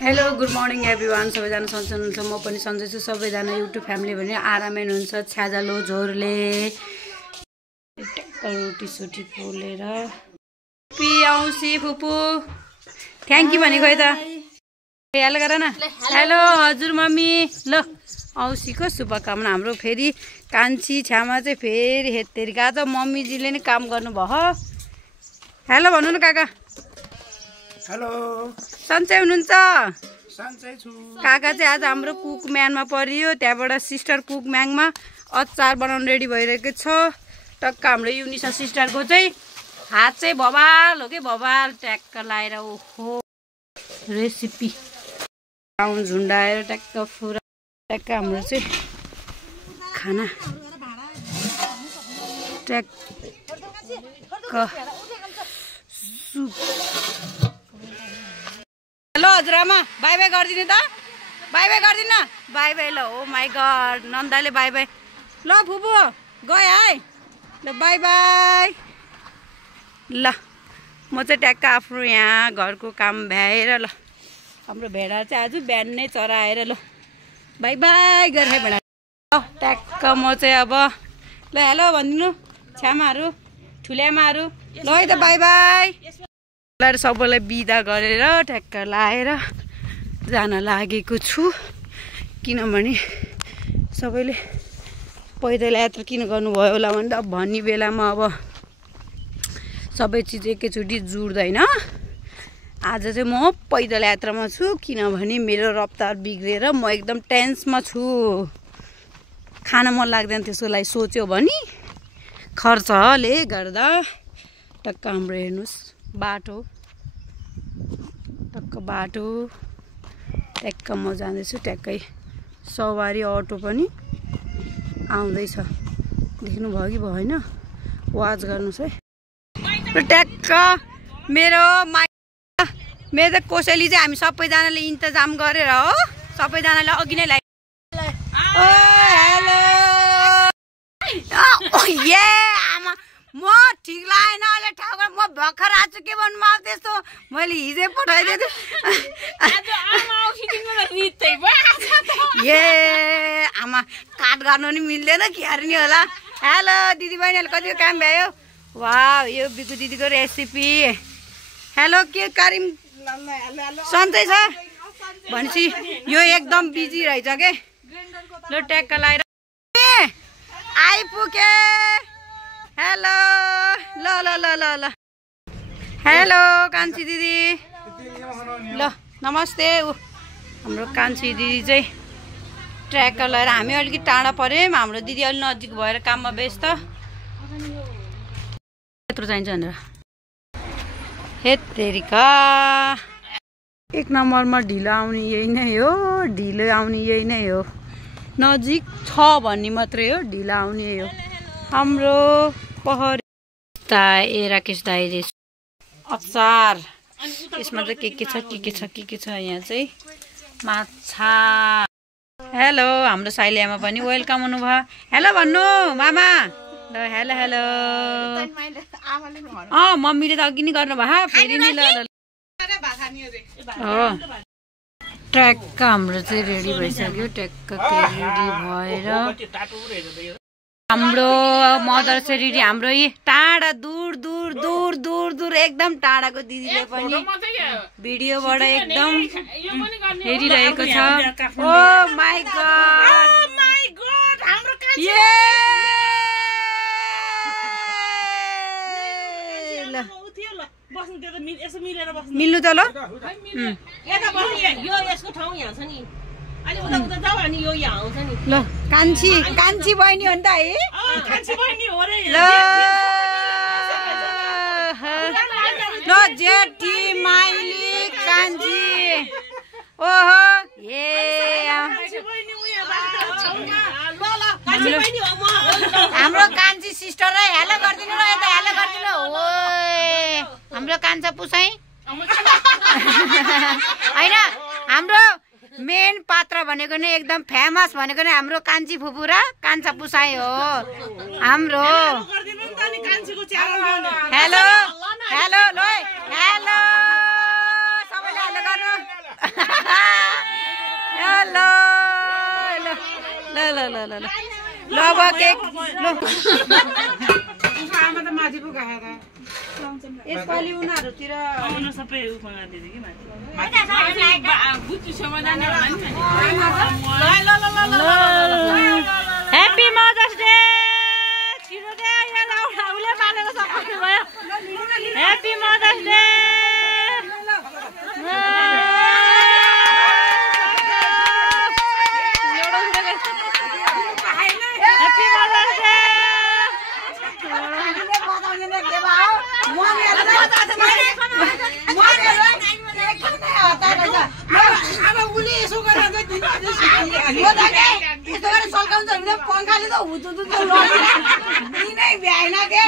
Hello good morning everyone. सबैजना सन्चै हुनुहुन्छ? म पनि सन्चै छु। सबैजना युट्युब फ्यामिली भने आरामै हुनुहुन्छ। छ्याजालो झोरले रोटी सोटी पोलेर पिआउँसी फुपू थ्याङ्क यू भनेको है त। हेलो गर न। हेलो हजुर मम्मी। ल औँसीको शुभकामना। हाम्रो फेरि कान्छी छ्यामा चाहिँ फेरि हेत्तेरिका त मम्मीजीले नै काम गर्नुभयो। हेलो भन्नु न काका। हेलो सन्चै हुनुहुन्छ? सन्चै छु। काका चाहिँ आज हाम्रो कुक म्यानमा परियो, त्यहाँबाट सिस्टर कुक म्यानमा अचार बनाउनु रेडी भइरहेको छ। टक्क हाम्रो युनिसा सिस्टरको चाहिँ हात चाहिँ बबाल हो कि बबाल, ट्याक्क लाएर ओहो रेसिपी आउन झुन्डाएर ट्याक्क फुरा ट्याक्क हाम्रो चाहिँ खाना ट्याक्क सुप। हेलो हजुरआमा, बाई बाई गरिदिनु त। बाई बाई गरिदिनु। By by. ल ओ माई गड, नन्दाले बाई बाई। ल फुपू गयो है। ल बाई बाई। ल म चाहिँ ट्याक्क आफ्नो यहाँ घरको काम भ्याएर ल हाम्रो भेडा चाहिँ आज बिहान नै चराएर ल बाई बाई गरेर भेडा ट्याक्क म चाहिँ अब ल हेलो भनिदिनु छ्यामाहरू ठुल्यामाहरू। ल है त बाई बाई। सबैलाई बिदा गरेर ट्याक्क लाएर जान लागेको छु, किनभने सबैले पैदल यात्रा किन गर्नुभयो होला भने अब भन्ने बेलामा अब सबै चिज एकैचोटि जुड्दैन। आज चाहिँ म पैदल यात्रामा छु, किनभने मेरो रफ्तार बिग्रेर म एकदम टेन्समा छु। खान मन लाग्दैन, त्यसको लागि सोच्यो भने खर्चले गर्दा टक्क हाम्रो हेर्नुहोस् बाटो टक्क बाटो ट्याक्क म जाँदैछु। ट्याक्कै सवारी अटो पनि आउँदैछ, देख्नुभयो कि भएन वाच गर्नुहोस् है। ट्याक्क मेरो त कोसेली चाहिँ हामी सबैजनाले इन्तजाम गरेर हो, सबैजनाले अघि नै लाइ। ओ हेलो ये आमा, म ठिक लागेन अहिले ठाउँमा। म भर्खर आज के भन्नु अब त्यस्तो मैले हिजै पठाइदिएँ ए आमा, काट गर्नु नि मिल्दैन क्यार नि होला। हेलो दिदी बहिनीहरूले कतिको काम भ्यायो। वाह यो बिकु दिदीको रेसिपी। हेलो के कारिम सन्चै छ भनेपछि यो एकदम बिजी रहेछ के। ल ट्याक्क लगाएर आइपुगे। हेलो ल ल ल ल ल हेलो कान्छी दिदी। ल नमस्ते। हाम्रो कान्छी दिदी चाहिँ ट्र्याक्टर लगाएर, हामी अलिकति टाढा पऱ्यौँ, हाम्रो दिदी अलिक नजिक भएर काममा व्यस्त। यत्रो चाहिन्छ भनेर हेत्तेरिका। एक नम्बरमा ढिलो आउने यही नै हो, ढिलो आउने यही नै हो। नजिक छ भन्ने मात्रै हो, ढिलो आउने यही हो। हाम्रो पहरी राकेश दाइले अचार, यसमा चाहिँ के छ यहाँ चाहिँ माछा। हेलो हाम्रो साइलियामा पनि वेलकम हुनुभयो। हेलो भन्नु मामा। ल हेलो हेलो। मम्मीले त अघि नै गर्नुभयो फेरि नि। ल ट्र्याक्क हाम्रो चाहिँ रेडी भइसक्यो। ट्र्याक्क रेडी भएर हाम्रो मदर चाहिँ रेडी। हाम्रो यी टाढा दूर दूर दूर दूर दूर एकदम टाढाको दिदीले पनि भिडियोबाट एकदम हेरिरहेको छ। ओ माई गॉड ये मिल्नु त ल। ल कान्छी बहिनी हो नि त है। ल ल जेठी माइली कान्छी। ओहो ए हाम्रो कान्छी सिस्टर है। हेलो गरिदिनु र यता हेलो गरिदिनु। ओ हाम्रो कान्छा पुसाइ होइन, हाम्रो मेन पात्र भनेको नै एकदम फेमस भनेको नै हाम्रो कान्छी फुपू र कान्छा पुसाइ हो हाम्रो। हेलो हेलो ल हेलो सबैले हेलो गर्नु। ल ल ल ल ल ल अब केक ल आमा त माथि पो गएको त यसपालि उनीहरूतिर सबै उपमा दिदि कि माथि ह्याप्पी मदर्स डे छिटो दे उसले मानेको सक्नु भयो happy mother's day happy mother's day पंखाले त हुचुचु नै भ्याएन के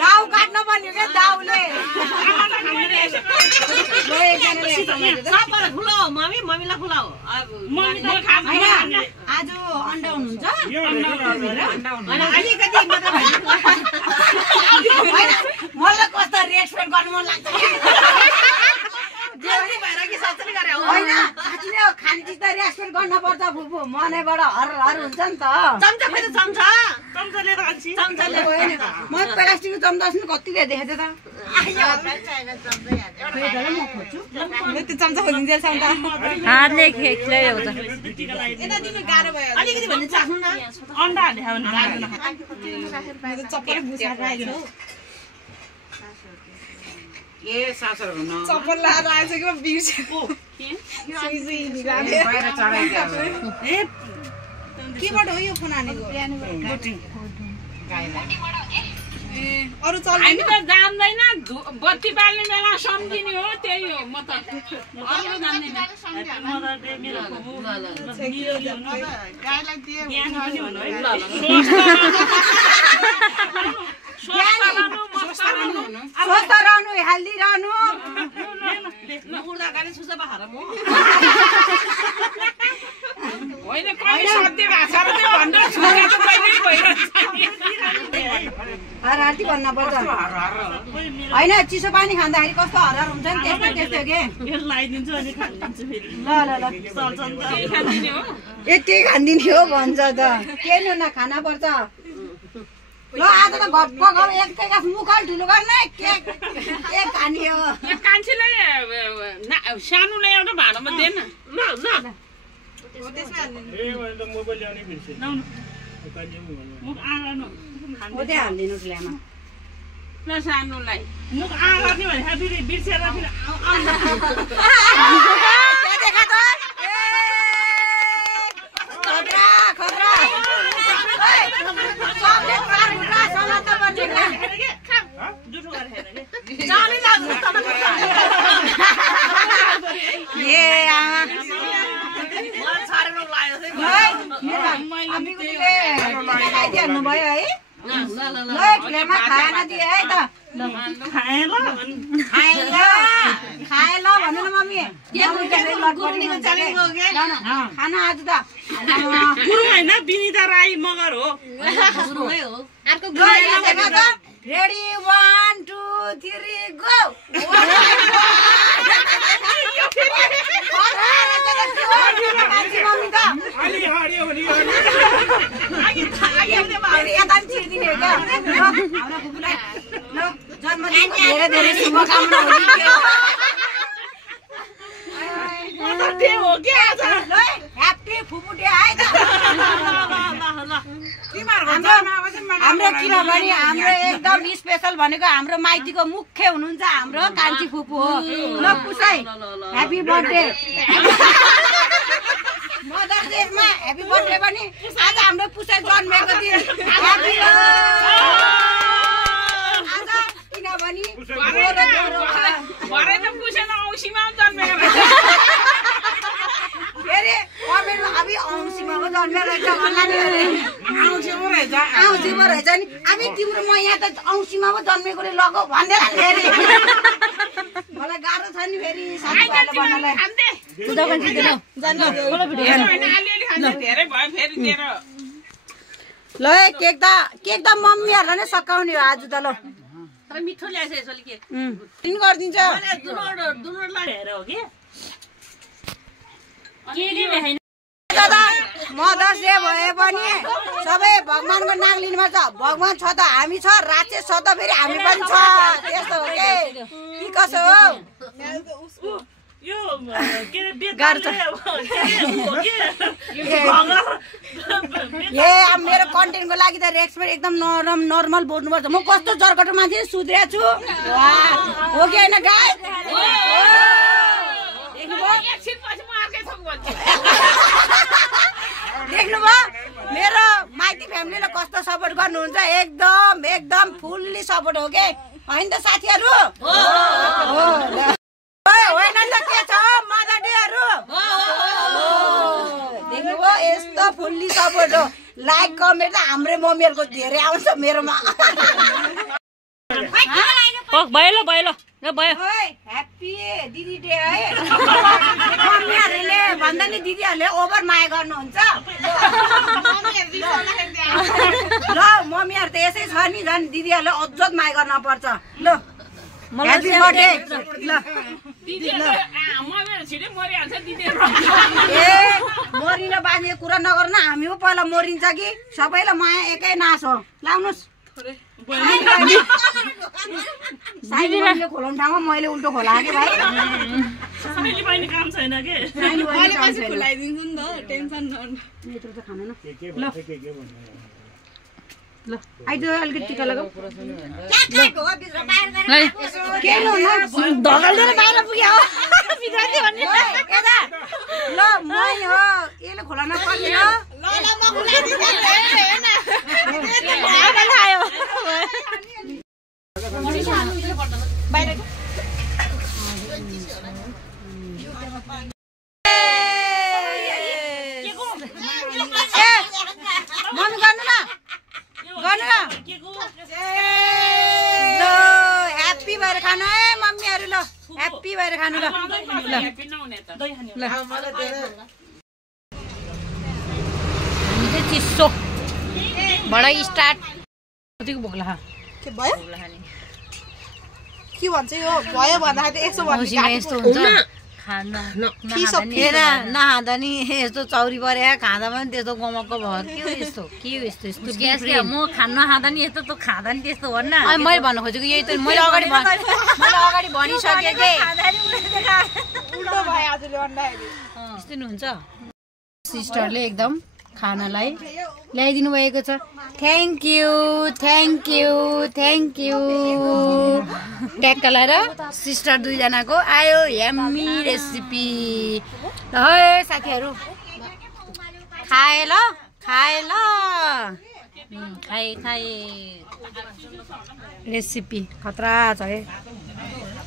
दाउ काट्न पर्ने क्या दाउले आज अन्डा हुनुहुन्छ मलाई कस्तो रेस्पेक्ट गर्नु मन लाग्छ होइन खान्ची त रेस्पेक्ट गर्न पर्छ फुपू मनैबाट हर हुन्छ नि त म प्लास्टिकको चम्चा कति देखेँ त त्यो चम्चा खोजिन्छ हातले खेल्यो अन्डा हाल्ने ए सासुरको न चप्पल लाएर आएछ कि बिर्सेको केबाट हो यो फोन हानेको अरू हामी त जान्दैन बत्ती बाल्ने बेला सम्झिने हो त्यही हो म त स्वस्थ रहनु हेल्दी रहनु होइन कहिले सत्य भाषा र त्यो भन्दा छुँदा त कहिले भइरहेछ हराती भन्न पर्छ होइन चिसो पानी खाँदाखेरि कस्तो हरार हुन्छ नि त्यस्तो त्यस्तो के लगाइदिन्छु अनि खाइदिन्छु फेरि ल ल ल चल्छ नि त खाइदिने हो यति खानिदिने हो भन्छ त के न खाना पर्छ ल आज त घप्प गफ एकै गाफ मुखल ठुलो गर्ने के खाने हो यो कान्छीलाई सानोलाई एउटा भाँडोमा दिएन मुख आँगार्नु त्यहाँ हालिदिनु ल्यामा ल सानोलाई मुख आँगार्ने भने फेरि बिर्सेर फेरि देखा त खतरा खतरा सबले पार उठा सलात बनेको जुठो गरेर हेर के जाने लाग्नु त ए आमा मलाई छाडेर लाग्यो खाइदिनु भयो है ल्यामा खाएन दिए है त खाए ल भन्नु न मम्मी खाना आज त गुरुङ होइन विनिता राई मगर हो रेडी 1 2 3 गो धेरै शुभकामना ह्याप्पी फुपू डे है त हाम्रो किनभने हाम्रो एकदम स्पेसल भनेको हाम्रो माइतीको मुख्य हुनुहुन्छ हाम्रो कान्छी फुपू हो ल पुसाई ह्याप्पी बर्थडे मदर्स डेमा ह्याप्पी बर्थडे पनि आज हाम्रो पुसाई जन्मेको दिन ह्याप्पी आज किनभने भरे त पुसेन औँसीमा जन्मेको फेरि कमेन्टमा अब औँसीमा पो जन्मेर रहेछ होला नि औँसीमा रहेछ नि अब तिम्रो म यहाँ त औँसीमा पो जन्मेकोले लगाऊ भन्दैन फेरि मलाई गाह्रो छ नि फेरि साथीहरुले भन्नलाई दोकान छिटो जान्न बोला भिडियो अलिअलि खान्छ धेरै भयो फेरि तेरो ल केक त मम्मीहरुले नै सकाउने हो आज त ल तर मिठो ल्याएछ यसले के दिन गर्दिन्छ दुनोडलाई हेर हो के ल्याइन दादा मदर्स डे भए पनि सबै भगवानको नाम लिनुपर्छ भगवान छ त हामी छ राक्षस छ त फेरि हामी पनि छ त्यस्तो हो के कसो हो यो के रे गाह्रो छ ए अब मेरो कन्टेन्टको लागि त रेस्पेक्ट एकदम नर्मल बोल्नुपर्छ म कस्तो जर्कटो मान्छे सुध्रिया छु हो कि हैन गाइस देख्नुभयो मेरो माइती फ्यामिलीले कस्तो सपोर्ट गर्नुहुन्छ एकदम फुल्ली सपोर्ट हो के हैन त साथीहरु होइन त के छ मदर डेहरु देख्नुभयो यस्तो फुल्ली सपोर्ट हो लाइक कमेन्ट त हाम्रो मम्मीहरुको धेरै आउँछ मेरोमा भयो ल भयो ह्याप्पी दिदी डे है मम्मीहरुले भन्दा नि दिदीहरुले ओभर माया गर्नुहुन्छ ल मम्मीहरु त यसै छ नि झन् दिदीहरुले अझ माया गर्न पर्छ ल ह्याप्पी बर्थडे ल ए मरिन बाँच्ने कुरा नगर्न हामी पो पहिला मरिन्छ कि सबैलाई माया एकै नाश हो लाउनुस् साइडले खोलाउनु ठाउँमा मैले उल्टो खोला के भाइ साइली बहिनी काम छैन के अहिले पछि खुलाइदिन्छु नि त टेन्सन नहुनु यत्रो त खानु न ल आइज अलिकति टिका लगाऊ के धगल्दैन बाहिर पुग्यो हो बिग्राइदियो भन्ने ल मै हो यसले खोला नपर्ने हो मम्मी गर्नु न ह्याप्पी भएर खानु है मम्मीहरु ल ह्याप्पी भएर खानु ल चिसो बडा स्टार्ट कतिको भोक लाग्यो के भयो के भन्छ यो भयो भन्दाखेरि 100 भन्नु यस्तो हुन्छ खाना नखाँदा नि यस्तो चौरी परे खाँदा पनि त्यस्तो गमक्क भयो के हो यस्तो ग्यास क्या म खाना खाँदा नि यस्तो त खाँदा नि त्यस्तो भन्न मैले भन्नु खोजेको यही त मैले अगाडि भनिसकेँ के उल्टो भयो आजले भन्दाखेरि यस्तो नि हुन्छ सिस्टरले एकदम खानालाई ल्याइदिनु भएको छ थ्याङ्क यू ट्याक्क लाएर सिस्टर दुईजनाको आयो यम्मी रेसिपी ल है साथीहरु खाए ल खाए रेसिपी खतरा छ है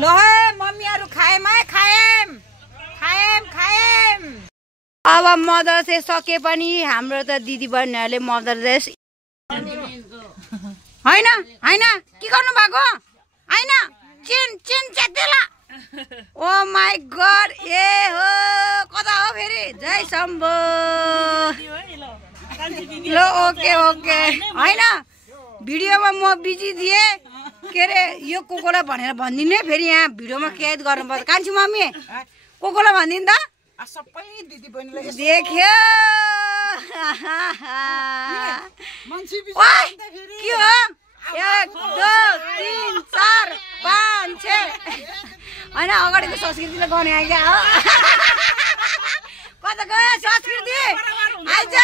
ल है मम्मीहरु खाएम अब मदर्स डे सके पनि हाम्रो त दिदी बहिनीहरुले मदर्स डे हैन के गर्नु भएको हैन चिन च्यातेला ओ माय गॉड ए हो कता हो फेरि जय शम्भो ल ओके हैन भिडियोमा म बिजी थिए के रे यो कोकोला भनेर भन्दिने फेरि यहाँ भिडियोमा कैद गर्नुपर्छ कान्छी मम्मी कोकोला भन्दिन त सबै दिदी बहिनीले देख्यो के हो 1 2 3 4 5 6 हैन अगाडिको संस्कृतिले गर्ने आइजा हो कता गयो संस्कृति आइज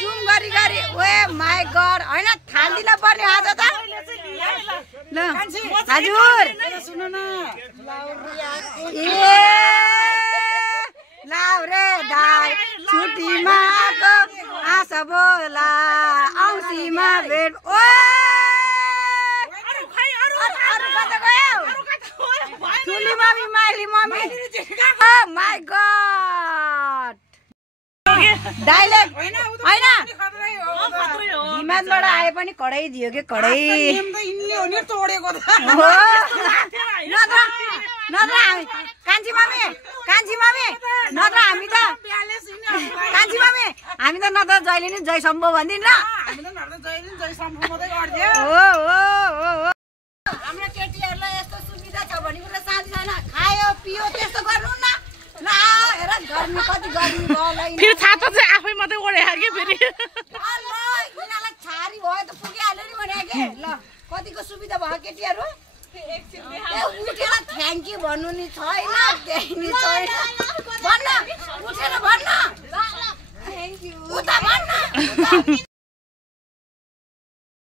जुम गरी ओए माय गॉड हैन थाल्दिन पर्ने आज त ल हजुर सुन न ए लाउरे दाइ छुट्टीमा आको आशा बोला औँसीमा भेट ओ अरु कता गयो ठुली मम्मी माइली mummy oh my God dialect हैन हिमालबाट आए पनि कडाइ दियो के कडाइ तोडेको हो नत्र हामी कान्छी मामी नत्र हामी त कान्छी मामी हामी त नत्र जहिले नि जय शम्भो भन्दिन र हामी त नर्दा जहिले नि जय शम्भु मात्रै गर्थ्यो हो हाम्रो केटीहरूलाई यस्तो सुविधा छ भने कुरा साथी छैन खायो पियो त्यस्तो गर्नु न ल हेर गर्मी कति गर्मी भयो फेरि छाता चाहिँ आफै मात्रै ओढे के फेरि यिनीहरूलाई छारी भयो त पुगिहाल्यो नि भने के ल कतिको सुविधा भयो केटीहरू उठेर थ्याङ्क यू भन्नु नि छैन केही नि छैन भन्न उठेर भन्न उता भन्न